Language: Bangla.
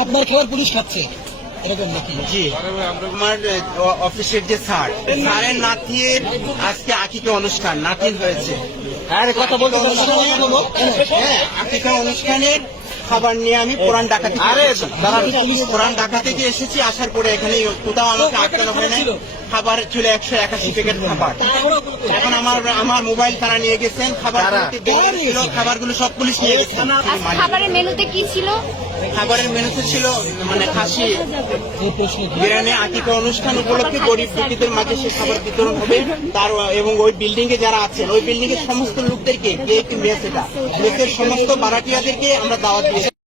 আপনার খাবার পুলিশ খাচ্ছে এরকম নাকি? জি, আমার অফিসের যে স্যারের নাতির আজকে আকিকা অনুষ্ঠান, নাতির হয়েছে। আকিকা অনুষ্ঠানের খাবার নিয়ে আমি পুরান ডাকাতি পুরান ডাকাতি থেকে এসেছি। আসার পরে এখানে কোথাও আমাকে আটকানো হয় নাই। খাবার ছিল 181 প্যাকেট খাবার। এখন আমার মোবাইল তারা নিয়ে গেছেন। খাবারগুলো সব পুলিশ নিয়ে গেছেন। খাবারের মেনুতে কি ছিল? খাবারের মেনুতে ছিল মানে খাসি বিরিয়ানি। আকিকা অনুষ্ঠান উপলক্ষে গরিব দুঃখীদের মাঝে সে খাবার বিতরণ হবে। তার এবং ওই বিল্ডিং এ যারা আছেন, ওই বিল্ডিং এর সমস্ত লোকদেরকে মেসের সমস্ত ভাড়াটিয়াদেরকে আমরা দাওয়াত দিয়েছি।